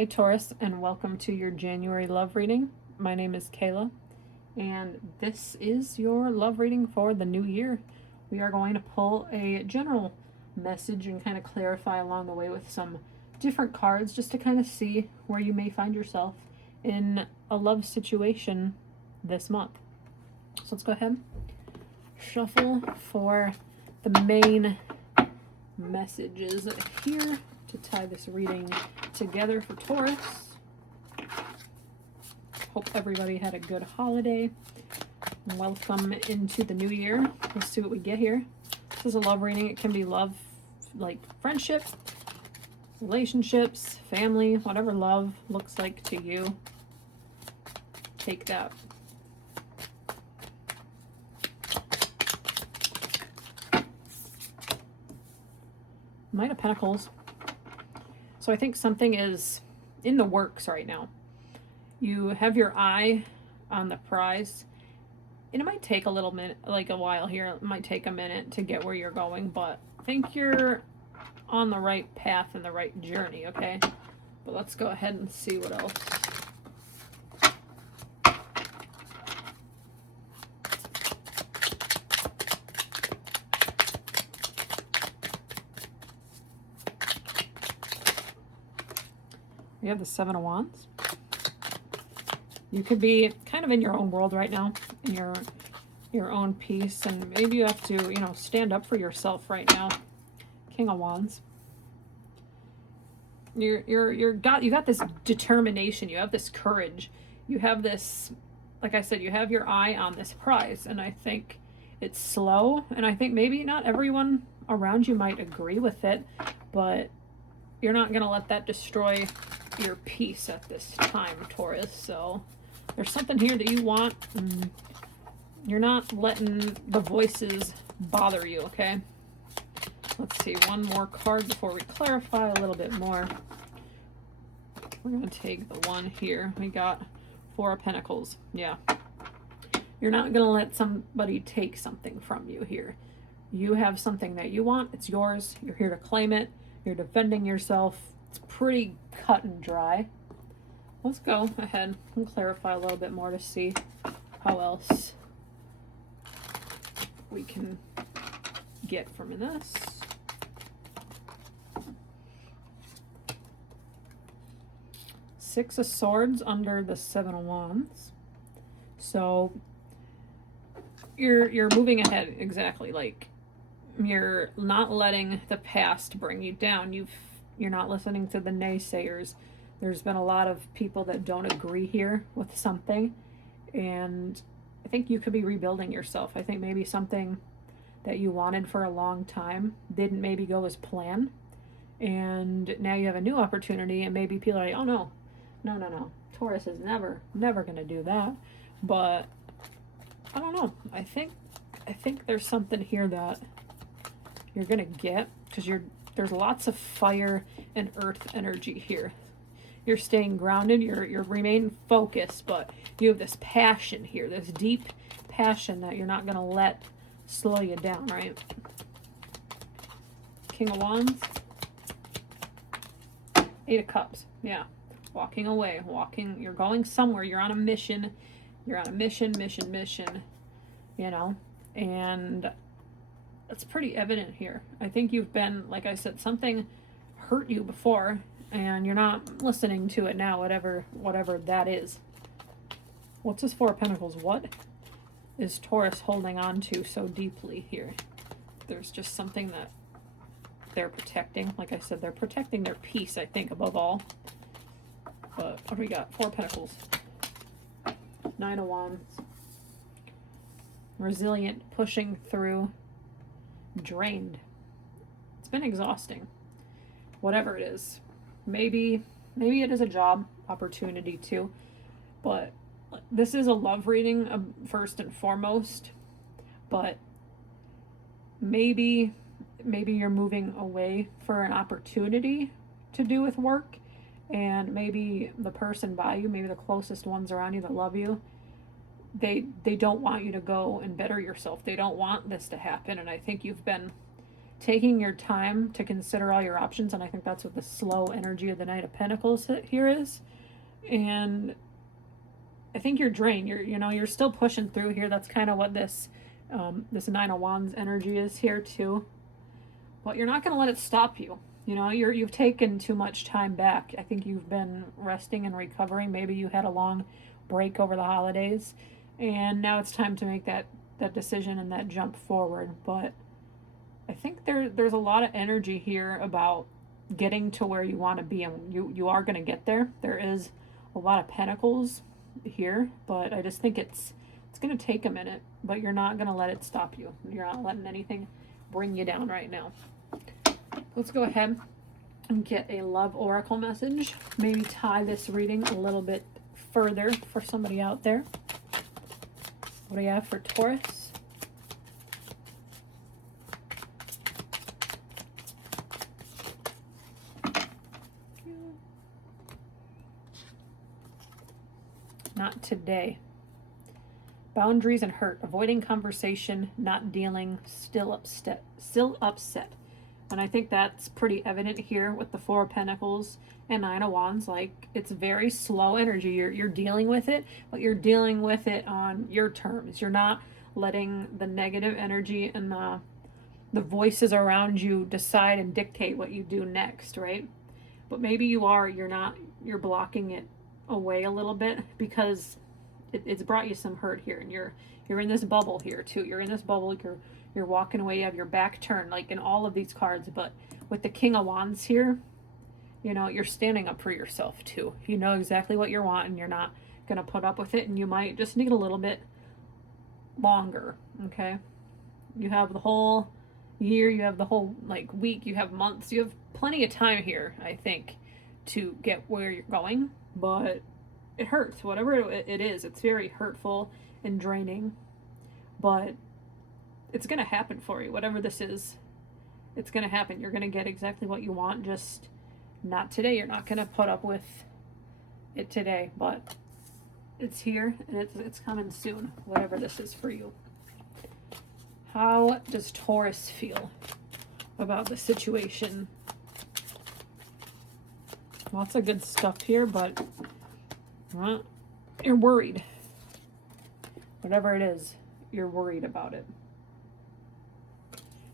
Hi Taurus, and welcome to your January love reading. My name is Kayla, and this is your love reading for the new year. We are going to pull a general message and kind of clarify along the way with some different cards just to kind of see where you may find yourself in a love situation this month. So let's go ahead, shuffle for the main messages here to tie this reading together for Taurus. Hope everybody had a good holiday. Welcome into the new year. Let's see what we get here. This is a love reading. It can be love, like friendship, relationships, family, whatever love looks like to you. Take that. Knight of Pentacles. So I think something is in the works right now. You have your eye on the prize. And it might take a little minute, like a while here. It might take a minute to get where you're going, but I think you're on the right path and the right journey, okay? But let's go ahead and see what else. We have the Seven of Wands. You could be kind of in your own world right now, in your own peace, and maybe you have to, stand up for yourself right now. King of Wands. You got this determination. You have this courage. You have this, like I said, you have your eye on this prize, and I think it's slow, and I think maybe not everyone around you might agree with it, but you're not going to let that destroy your peace at this time, Taurus. So there's something here that you want, and you're not letting the voices bother you, okay? Let's see, one more card before we clarify a little bit more. We're going to take the one here. We got Four of Pentacles. Yeah. You're not going to let somebody take something from you here. You have something that you want. It's yours. You're here to claim it. You're defending yourself. It's pretty cut and dry. Let's go ahead and clarify a little bit more to see how else we can get from this. Six of Swords under the Seven of Wands. So you're moving ahead, exactly. Like, you're not letting the past bring you down. You're not listening to the naysayers. There's been a lot of people that don't agree here with something, and I think you could be rebuilding yourself. I think maybe something that you wanted for a long time didn't maybe go as planned, and now you have a new opportunity, and maybe people are like, oh no, Taurus is never going to do that. But I don't know. I think there's something here that you're gonna get, because there's lots of fire and earth energy here. You're staying grounded, you're remaining focused, but you have this passion here, this deep passion that you're not gonna let slow you down, right? King of Wands. Eight of Cups. Yeah. Walking away, you're going somewhere, you're on a mission. You're on a mission, and it's pretty evident here. I think you've been, like I said, something hurt you before, and you're not listening to it now, whatever that is. What's this Four of Pentacles? What is Taurus holding on to so deeply here? There's just something that they're protecting. Like I said, they're protecting their peace, I think, above all. But what do we got? Four of Pentacles. Nine of Wands. Resilient, pushing through. Drained. It's been exhausting. Whatever it is. Maybe it is a job opportunity too. But this is a love reading first and foremost. But maybe you're moving away for an opportunity to do with work, and maybe the person by you, maybe the closest ones around you that love you, they don't want you to go and better yourself. They don't want this to happen, and I think you've been taking your time to consider all your options, and I think that's what the slow energy of the Knight of Pentacles here is. And I think you're drained. You're still pushing through here. That's kind of what this this Nine of Wands energy is here too. But you're not going to let it stop you. You've taken too much time back. I think you've been resting and recovering. Maybe you had a long break over the holidays, and now it's time to make that decision and that jump forward. But I think there's a lot of energy here about getting to where you want to be, and you are going to get there. There is a lot of pentacles here, but I just think it's going to take a minute, but you're not going to let it stop you. You're not letting anything bring you down right now. Let's go ahead and get a love oracle message. Maybe tie this reading a little bit further for somebody out there. What do you have for Taurus? Not today. Boundaries and hurt. Avoiding conversation, not dealing, still upset. And I think that's pretty evident here with the Four of Pentacles and Nine of Wands. Like, it's very slow energy. You're dealing with it, but you're dealing with it on your terms. You're not letting the negative energy and the voices around you decide and dictate what you do next, right? But maybe you're not. You're blocking it away a little bit because it's brought you some hurt here, and you're in this bubble here too. You're in this bubble. You're walking away. You have your back turned, like in all of these cards. But with the King of Wands here, you're standing up for yourself too. You know exactly what you want, and you're not gonna put up with it. And you might just need a little bit longer. Okay, you have the whole year. You have the whole week. You have months. You have plenty of time here, I think, to get where you're going. But it hurts. Whatever it is, it's very hurtful and draining. But it's going to happen for you. Whatever this is, it's going to happen. You're going to get exactly what you want, just not today. You're not going to put up with it today, but it's here, and it's coming soon, whatever this is for you. How does Taurus feel about the situation? Lots of good stuff here, but you're worried. Whatever it is, you're worried about it.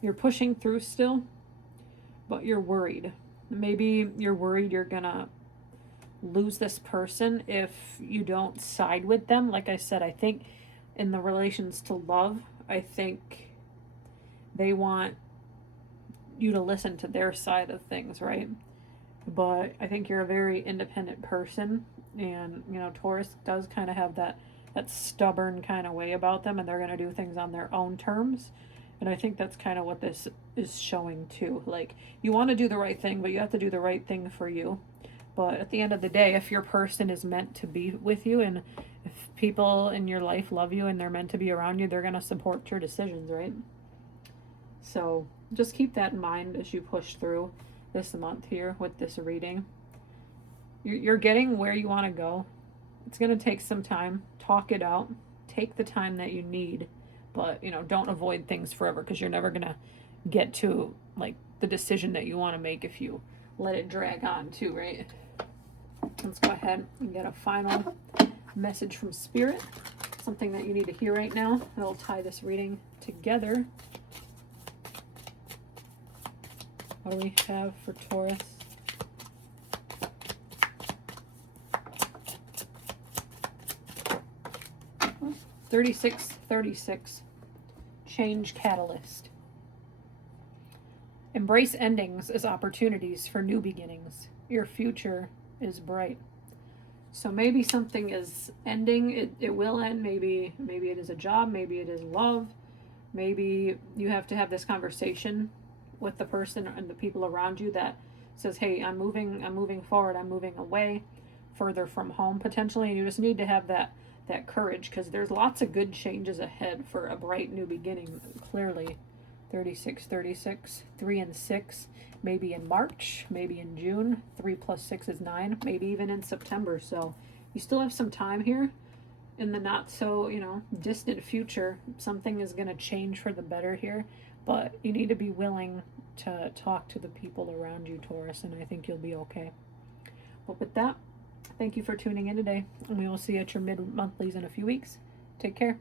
You're pushing through still, but you're worried. Maybe you're worried you're gonna lose this person if you don't side with them. Like I said, I think in the relations to love, I think they want you to listen to their side of things, right? But I think you're a very independent person, and Taurus does kind of have that stubborn kind of way about them, and they're going to do things on their own terms. And I think that's kind of what this is showing too. Like, you want to do the right thing, but you have to do the right thing for you. But at the end of the day, if your person is meant to be with you, and if people in your life love you and they're meant to be around you, they're going to support your decisions, right? So just keep that in mind as you push through this month here with this reading. You're getting where you want to go. It's going to take some time. Talk it out. Take the time that you need. But, don't avoid things forever, because you're never going to get to, the decision that you want to make if you let it drag on too, right? Let's go ahead and get a final message from Spirit. Something that you need to hear right now. That'll tie this reading together. What do we have for Taurus? Oh, 36. Change catalyst. Embrace endings as opportunities for new beginnings. Your future is bright. So maybe something is ending. It will end. Maybe it is a job. Maybe it is love. Maybe you have to have this conversation with the person and the people around you that says, hey, I'm moving forward. I'm moving away, further from home potentially. And you just need to have that courage, because there's lots of good changes ahead for a bright new beginning. Clearly. 36, 3 and 6, maybe in March, maybe in June. 3 plus 6 is 9, maybe even in September. So you still have some time here. In the not so, distant future, something is going to change for the better here. but you need to be willing to talk to the people around you, Taurus, and I think you'll be okay. But with that, thank you for tuning in today, and we will see you at your mid-monthlies in a few weeks. Take care.